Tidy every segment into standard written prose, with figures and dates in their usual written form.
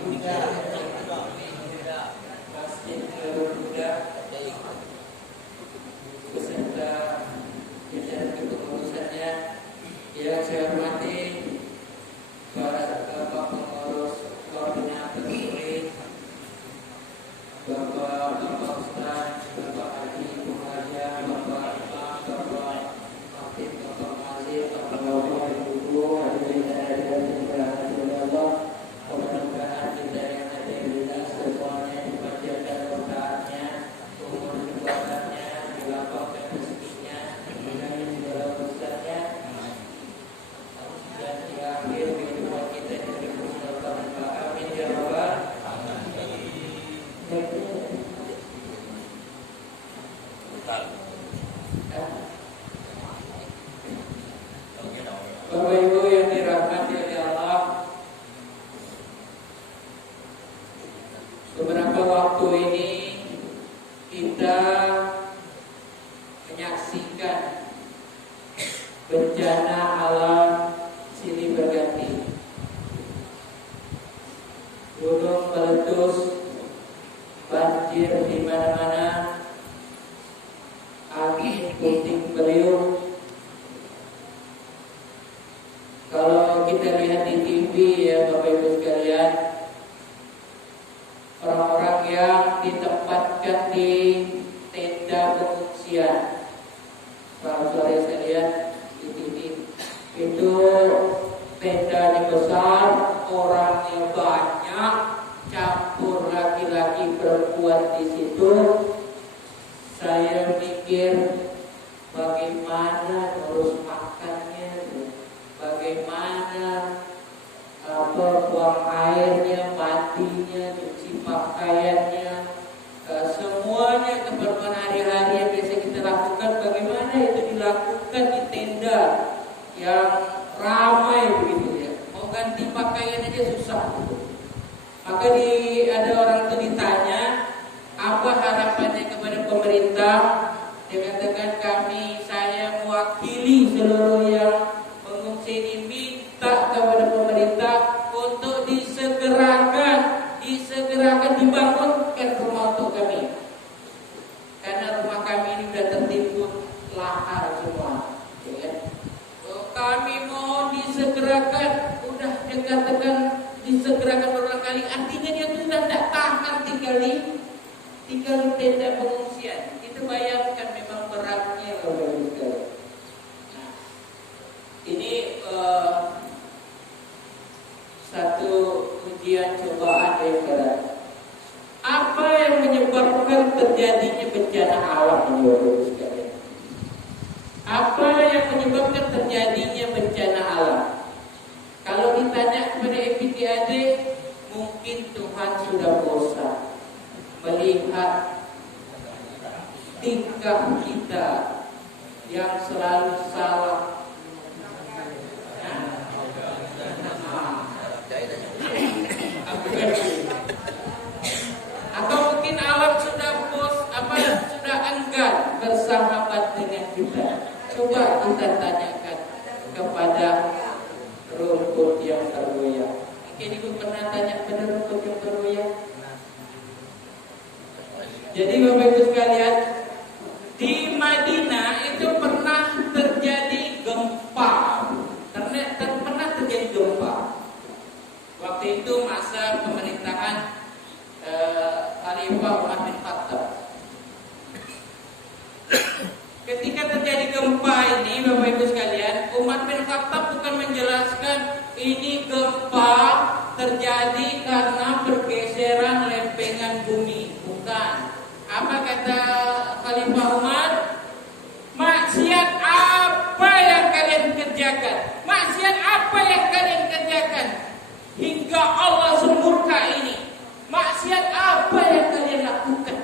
Garuda, Masjid Garuda, beserta jajaran kepengurusannya yang saya hormati para bapak pengurus koordinator sulit, bapak Ustaz, bapak Haji, Pengaja, bapak Imam, bapak Khotib, bapak Mazid, bapak ibu, hadirin dan hadirat yang dirahmati oleh Allah. Mudah-mudahan kita yang ada di semuanya dipanjangkan berkahnya, umur kebahagiaannya, dilapangkan rezekinya, dimudahkan segala urusannya, dan di akhir kehidupan kita diberi berkah. Amin ya rabbal Bapak Ibu yang dirahmati oleh Allah, beberapa waktu ini kita menyaksikan bencana alam silih berganti. Gunung meletus, banjir di mana-mana, angin puting beliung. Kalau kita lihat di TV ya Bapak Ibu sekalian, orang-orang yang ditempatkan di tenda pengungsian, para saudara sekalian di TV itu tendanya besar, orangnya banyak, campur laki-laki perempuan di situ. Saya mikir bagaimana ngurus makannya, bagaimana buang airnya, mandinya, cuci pakaiannya, semuanya keperluan hari-hari yang biasa kita lakukan, bagaimana itu dilakukan di tenda yang ramai begitu ya. Mau ganti pakaian aja susah. Maka ada orang itu ditanya, apa harapannya kepada pemerintah? Dia katakan saya mewakili seluruh yang mengungsi ini, minta kepada pemerintah untuk disegerakan dibangunkan rumah untuk kami, karena rumah kami ini sudah tertimbun lahar semua ya. Kami mau disegerakan, udah dikatakan disegerakan berulang kali, artinya dia sudah tidak tahan tinggal di tenda pengungsian. Itu bayangkan memang beratnya Bapak Ibu sekalian. Ini satu ujian cobaan yang berat. Apa yang menyebabkan terjadinya bencana alam ini Bapak Ibu sekalian? Apa yang menyebabkan terjadinya bencana alam? Kalau ditanya kepada FPTAD, mungkin Tuhan sudah bosan melihat tingkah kita yang selalu salah. Atau mungkin alam sudah sudah enggan bersahabat dengan kita. Coba kita tanyakan kepada rumput yang tergoyang. Mungkin ibu pernah tanya pada rumput yang tergoyang. Jadi Bapak Ibu sekalian, di Madinah itu pernah terjadi gempa. Pernah terjadi gempa. Waktu itu masa pemerintahan Khalifah Umar bin Khattab. Ketika terjadi gempa ini Bapak Ibu sekalian, Umar bin Khattab bukan menjelaskan ini gempa terjadi karena pergeseran lempengan bumi, bukan. Apa kata Khalifah Umar? Maksiat apa yang kalian kerjakan? Maksiat apa yang kalian kerjakan hingga Allah semurka ini? Maksiat apa yang kalian lakukan?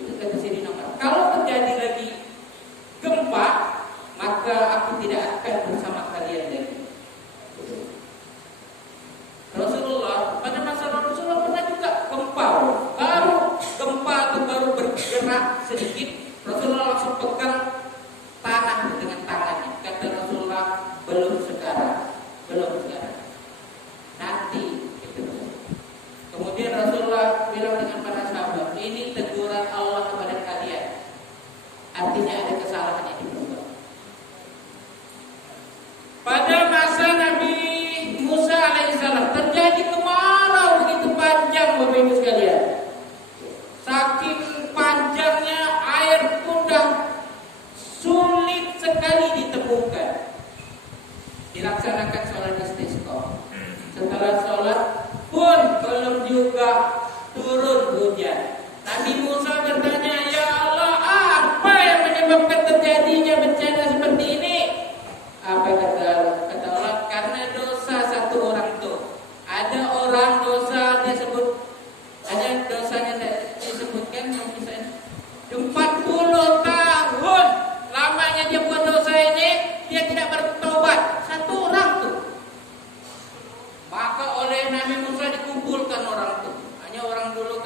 Itu kata Sayyidina Umar. Kalau terjadi lagi gempa, maka aku tidak akan bersama kalian lagi. Rasulullah, pada masa Rasulullah pernah juga gempa. Gempa itu baru bergerak sedikit, Rasulullah langsung pegang tanah dengan tangannya. Kata Rasulullah, belum sekarang. Nanti, kata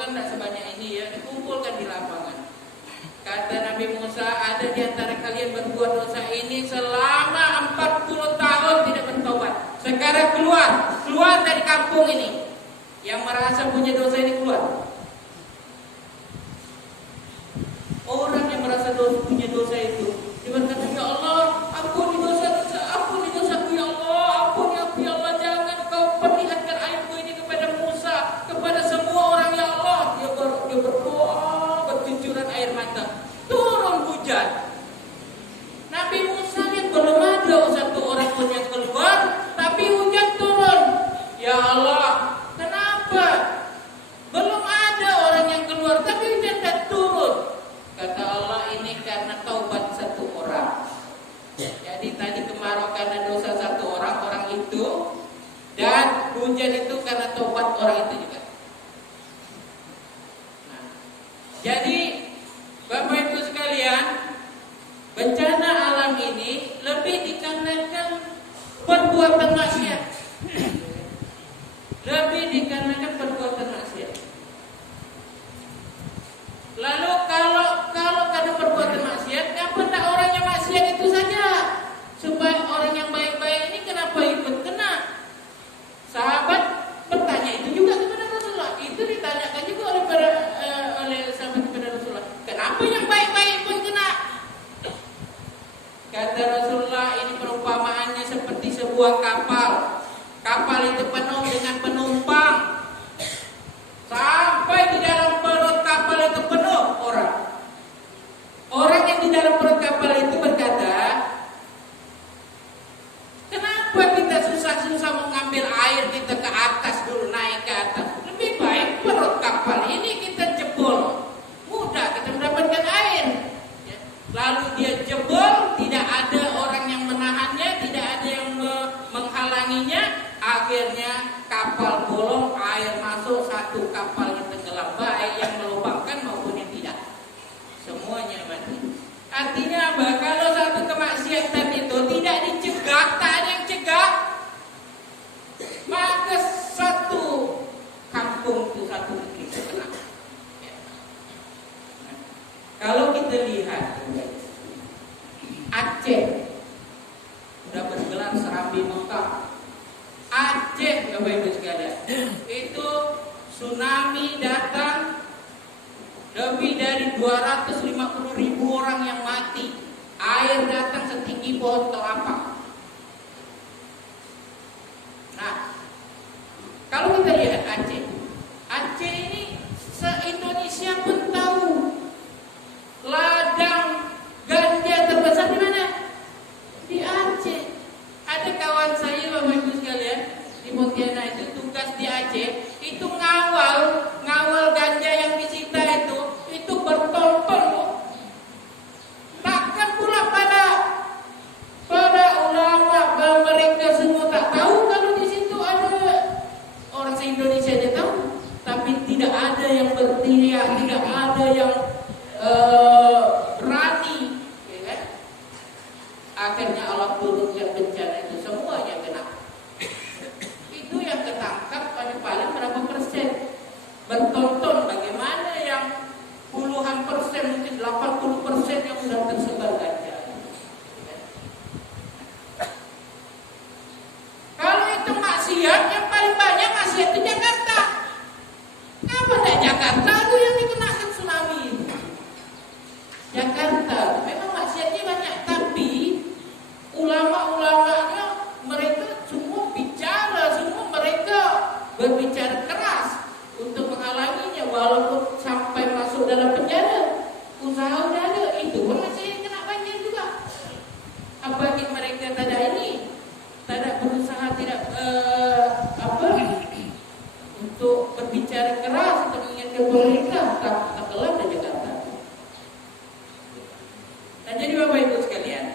dikumpulkan tidak sebanyak ini ya, dikumpulkan di lapangan. Kata Nabi Musa, ada di antara kalian berbuat dosa ini selama 40 tahun tidak bertobat. Sekarang keluar dari kampung ini. Yang merasa punya dosa ini keluar. Orang yang merasa punya dosa itu, dia berkata, ya Allah, ampuni dosaku ya Allah, ampuni aku ya Allah, jangan kau perlihatkan aibku ini kepada Musa, kepada semua orang ya Allah. Dia berdoa, bercucuran air mata, turun hujan. Nabi Musa lihat belum ada satu orang pun yang keluar, tapi hujan turun. Ya Allah, kenapa? Belum ada orang yang keluar, tapi hujan dah turun. Kata Allah, ini karena taubat satu orang. Jadi tadi kemarau karena dosa satu orang itu, dan hujan itu karena taubat orang itu juga. Nah, jadi Bapak Ibu sekalian, bencana alam ini lebih dikarenakan perbuatan maksiat. Lebih dikarenakan perbuatan maksiat. Lalu kalau karena perbuatan maksiat, kenapa tidak orang yang maksiat itu saja? Supaya orang yang baik-baik ini kenapa ikut kena? Sahabat bertanya itu juga kepada Rasulullah. Itu ditanyakan juga oleh sahabat kepada Rasulullah. Kenapa yang baik-baik pun kena? Kata Rasulullah, ini perumpamaannya seperti sebuah kapal. Kapal itu penuh dengan penumpang. Sampai di dalam perut kapal itu penuh orang. Orang yang di dalam perut kapal itu berkata, kenapa kita susah-susah mengambil air kita ke atas dulu, naik ke atas? Lebih baik perut kapal ini kita jebol. Mudah kita mendapatkan air. Lalu dia jebol, tidak ada orang yang menahannya, tidak ada yang menghalanginya. Akhirnya kapal bolong, air masuk, satu kapal yang tenggelam, baik yang melubangkan maupun yang tidak. Semuanya mati. Artinya apa? Kalau satu kemaksiatan itu tidak dicegah, tak ada yang cegah, maka satu kampung itu, satu negeri terkena. Ya. Nah, kalau kita lihat Aceh sudah bergelar Serambi Mekah. Aceh, Bapak Ibu sekalian, itu tsunami datang, lebih dari 250.000 orang yang mati. Air datang setinggi pohon kelapa. Nah, kalau kita lihat Aceh ini se-Indonesia pun tahu ladang ganja terbesar di mana? Di Aceh. Ada kawan saya, Bapak Ibu sekalian, di Pontianak itu tugas di Aceh, itu ngawal ganja yang disita itu bertonton loh. Takkan pula pada ulama mereka semua tak tahu kalau di situ ada orang se-Indonesia aja tahu, tapi tidak ada yang berteriak, tidak ada yang berani, ya kan? Akhirnya Allah turunkan bencana itu, semuanya kena. Itu yang ketangkap paling berapa persen? Bertonton bagaimana yang puluhan persen, mungkin 80% yang sudah tersebar ganja. Kalau itu maksiat, yang paling banyak maksiat di Jakarta. Kenapa tidak Jakarta itu yang dikenakan tsunami? Jakarta memang maksiatnya banyak, tapi ulama-ulamanya mereka semua mereka berbicara keras untuk menghalanginya, walaupun sampai masuk dalam penjara. Usaha udah ada, itu pun masih kena banjir juga. Apalagi mereka tidak berusaha, tidak untuk berbicara keras untuk mengingatkan pemerintah, tak kelar dari Jakarta. Nah, jadi Bapak Ibu sekalian,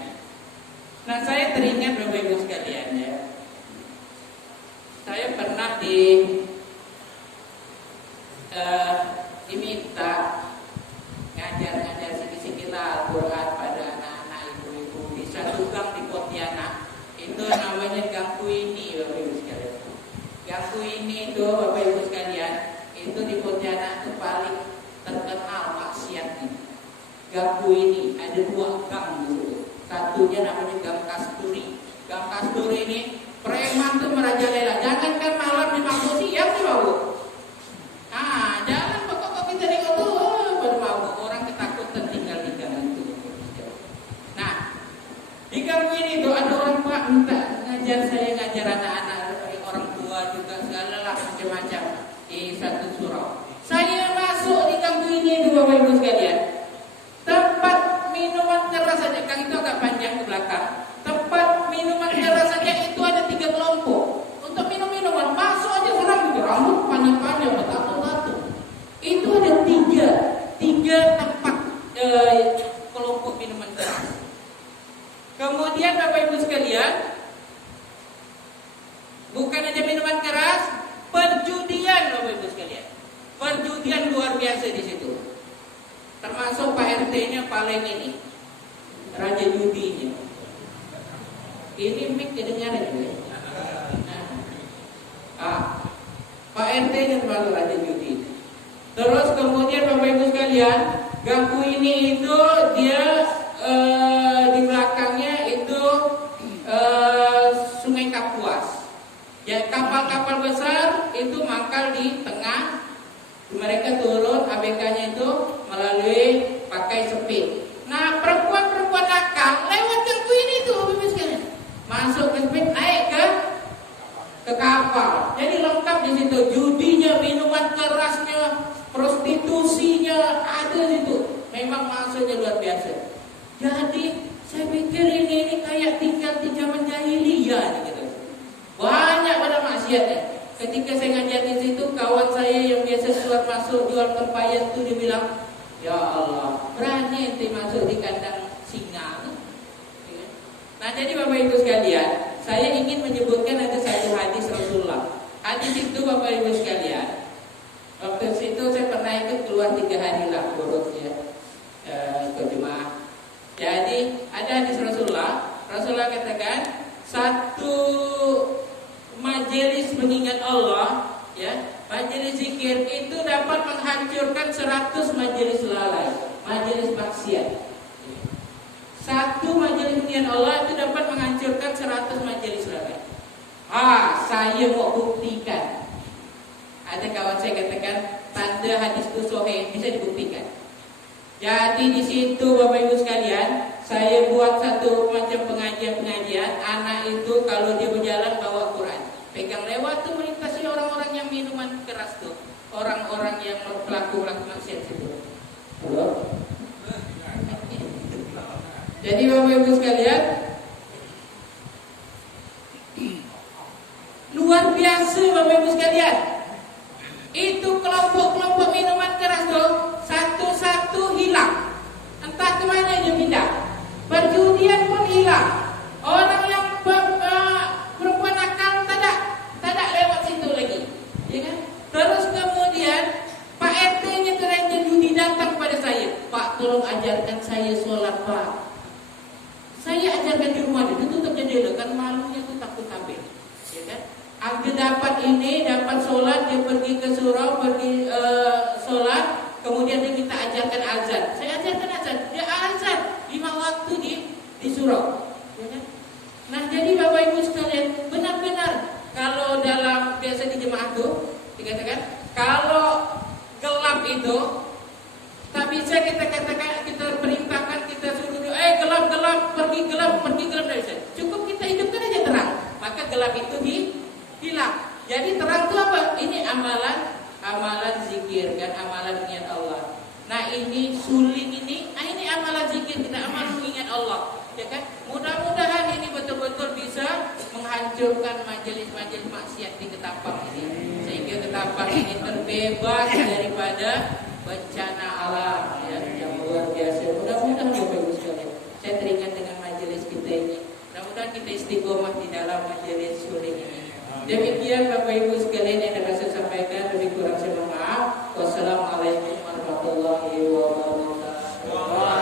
nah saya teringat Bapak Ibu sekalian ya, saya pernah diminta ngajar sedikit Al-Quran pada anak-anak ibu-ibu di satu gang di Pontianak. Itu namanya Gang Kuini, Bapak Ibu sekalian. Gang Kuini itu Bapak Ibu sekalian, itu di Pontianak itu Ganggu ini ada 2 gang di situ. Satunya namanya Gang Kasturi. Gang Kasturi ini preman tuh merajalela. Jangankan malam di mabuk siang tuh mabuk. Jangan pokok kita tengok tuh baru mabuk. Orang ketakutan tinggal di gang itu. Nah, di gang ini tuh ada orang Pak minta ngajar saya, ngajar anak-anak, orang tua juga segala lah macam-macam di satu surau. Saya masuk di gang ini tuh Bapak Ibu sekalian. Tempat minuman keras saja, Kang itu agak panjang ke belakang. Tempat minuman keras saja itu ada 3 kelompok. Untuk minum-minuman masuk aja serang gitu, rambut panjang-panjang, batu-batu. Itu ada 3 tempat kelompok minuman keras. Kemudian Bapak Ibu sekalian, bukan aja minuman keras, perjudian Bapak Ibu sekalian. Perjudian luar biasa di situ. Termasuk Pak RT-nya paling ini, raja judinya. Ini mic kedengaran juga. Pak RT-nya termasuk raja judi. Terus kemudian Bapak Ibu sekalian, ganggu ini itu dia di belakangnya itu Sungai Kapuas. Ya, kapal-kapal besar itu mangkal di tengah. Mereka turun ABK-nya itu melalui pakai speed. Nah, perempuan-perempuan nakal lewat ganggu ini tuh Bapak Ibu sekalian. Masuk ke speed, naik ke kapal. Jadi lengkap di situ, judinya, minuman kerasnya, prostitusinya ada di situ. Memang masuknya luar biasa. Jadi saya pikir ini kayak tinggal di zaman jahiliyah gitu. Banyak pada maksiatnya. Ketika saya ngajar di situ, kawan saya yang biasa keluar masuk jual tempayan itu dia bilang, ya Allah, berani ente masuk di kandang singa. Nah, jadi Bapak Ibu sekalian, saya ingin menyebutkan ada satu hadis Rasulullah. Hadis itu Bapak Ibu sekalian, waktu itu saya pernah ikut keluar 3 hari lah urut ya ke jemaah. Jadi ada hadis Rasulullah katakan satu majelis mengingat Allah, ya, majelis zikir itu dapat menghancurkan 100 majelis lalai, majelis maksiat. Satu majelis mengingat Allah itu dapat menghancurkan 100 majelis lalai. Saya mau buktikan. Ada kawan saya katakan tanda hadis itu sahih, bisa dibuktikan. Jadi di situ Bapak Ibu sekalian, saya buat satu macam pengajian. Anak itu kalau dia berjalan bawa Quran, pegang lewat tuh melintasi orang-orang yang minuman keras tuh, orang-orang yang pelaku maksiat itu. Jadi Bapak Ibu sekalian, luar biasa Bapak Ibu sekalian. Itu kelompok-kelompok minuman keras tuh satu-satu hilang. Entah kemana dia pindah. Perjudian pun hilang. Orang yang perempuan nakal tak lewat situ lagi, ya kan? Terus kemudian Pak RT-nya raja judi datang pada saya, Pak tolong ajarkan saya sholat Pak. Saya ajarkan di rumah, dia tutup jendela kan malunya tuh takut kabeh, ya kan? Dia dapat ini, dapat sholat, dia pergi ke surau, sholat, kemudian dia minta ajarkan azan. Saya ajarkan azan, dia azan 5 waktu di surau, ya kan? Nah, jadi Bapak Ibu sekalian, benar-benar kalau dalam biasa di jemaah tuh dikatakan kalau gelap itu tak bisa kita katakan, kita perintahkan, kita suruh gelap, pergi gelap dari sana. Cukup kita hidupkan aja terang, maka gelap itu hilang. Jadi terang itu apa? Ini amalan zikir kan, amalan mengingat Allah. Nah, ini suling ini amalan zikir kita, amalan mengingat Allah, ya kan? Mudah-mudahan ini betul-betul bisa menghancurkan majelis-majelis maksiat di Ketapang ini, sehingga Ketapang ini terbebas daripada bencana alam yang luar biasa. Mudah-mudahan Bapak Ibu sekalian, saya teringat dengan majelis kita ini. Mudah-mudahan kita istiqomah di dalam majelis suling ini. Demikian Bapak Ibu sekalian yang dapat saya sampaikan, lebih kurang saya mohon maaf. Wassalamualaikum warahmatullahi wabarakatuh.